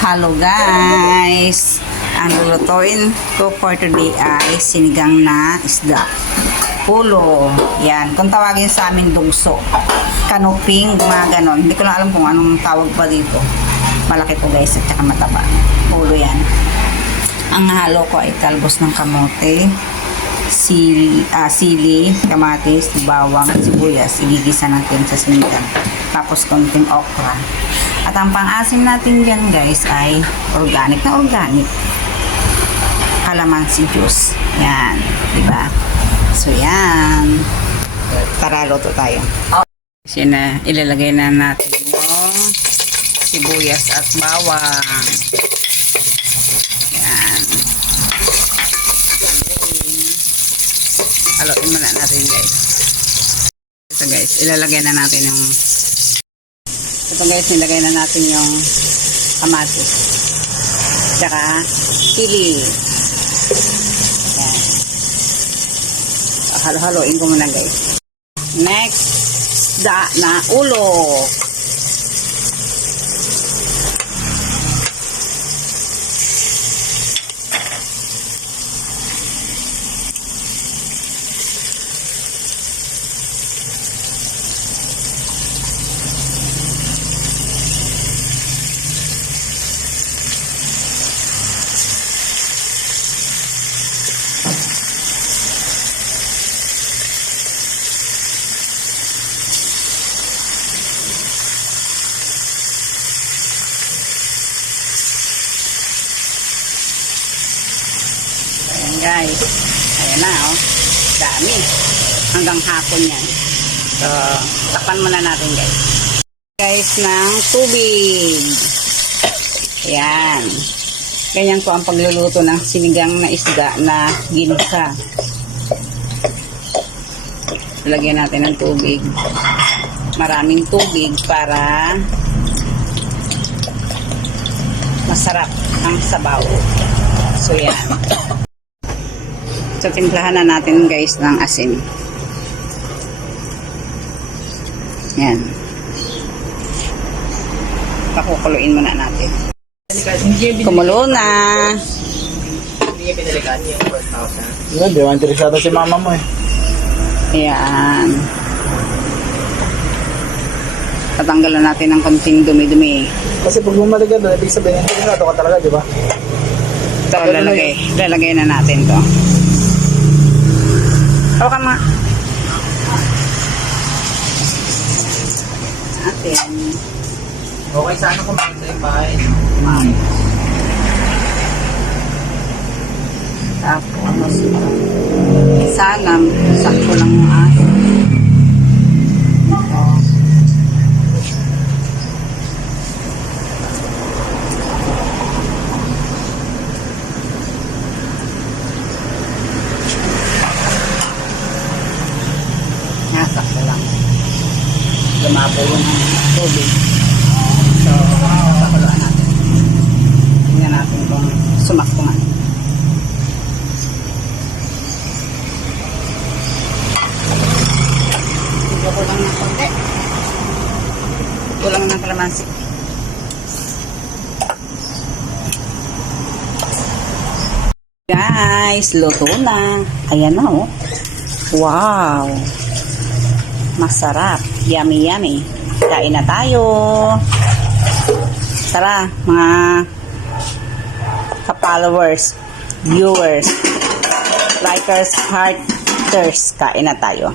Hello guys! Ang lulutuin ko for today ay sinigang na isda. Pulo. Yan. Kung tawagin sa amin dugso. Kanuping, mga ganon. Hindi ko lang alam kung anong tawag pa dito. Malaki po guys at saka mataba. Pulo yan. Ang halo ko ay talbos ng kamote, sili, ah, sili, kamatis, bawang, sibuyas. Igigisa natin sa sinigang. Tapos konting okra. At ang pang-asim natin dyan guys ay organic na organic. Calamansi juice. Yan. Diba? So yan. Tara, luto tayo. Kasi na, ilalagay na natin yung sibuyas at bawang. Yan. Haluin. Haluin muna natin guys. Ito guys, ilalagay na natin yung ito guys, nilagay na natin yung kamatis. Tsaka chili. Yan. So, halo-haloin ko muna guys. Next, da na ulo. Guys. Ayan na oh. Dami. Hanggang hapon yan. So, takpan muna natin guys. Guys, ng tubig. Ayan. Ganyan po ang pagluluto ng sinigang na isda na ginisa. Lagyan natin ng tubig. Maraming tubig para masarap ang sabaw. So, yan. So, timplahan na natin guys ng asin. Yan. Pakukuluin muna natin. Kumulo na. Yun, di ba interesado si mama mo eh. Ayan. Tatanggalan natin ng konting dumi-dumi. Kasi pag bumalik doon, ibig sabihin, interesado ka talaga, di ba? Ito, lalagay. Lalagay na natin to. Hawakan mo. Natin. Okay, sana kumain yung bahay. Ma'am. Tapos, sana, sakto lang yung aso. Ito. Nasakto lang. Lumabo yung tubig. So, pakuluan natin. Tingnan natin kung sumakto nga. Tignan ko lang ng konti. Kulang ng kalamansi. Guys, luto na. Ayan na oh. Wow. Masarap. Yummy, yummy. Kain na tayo. Tara, mga ka-followers, viewers, likers, hearters, kain na tayo.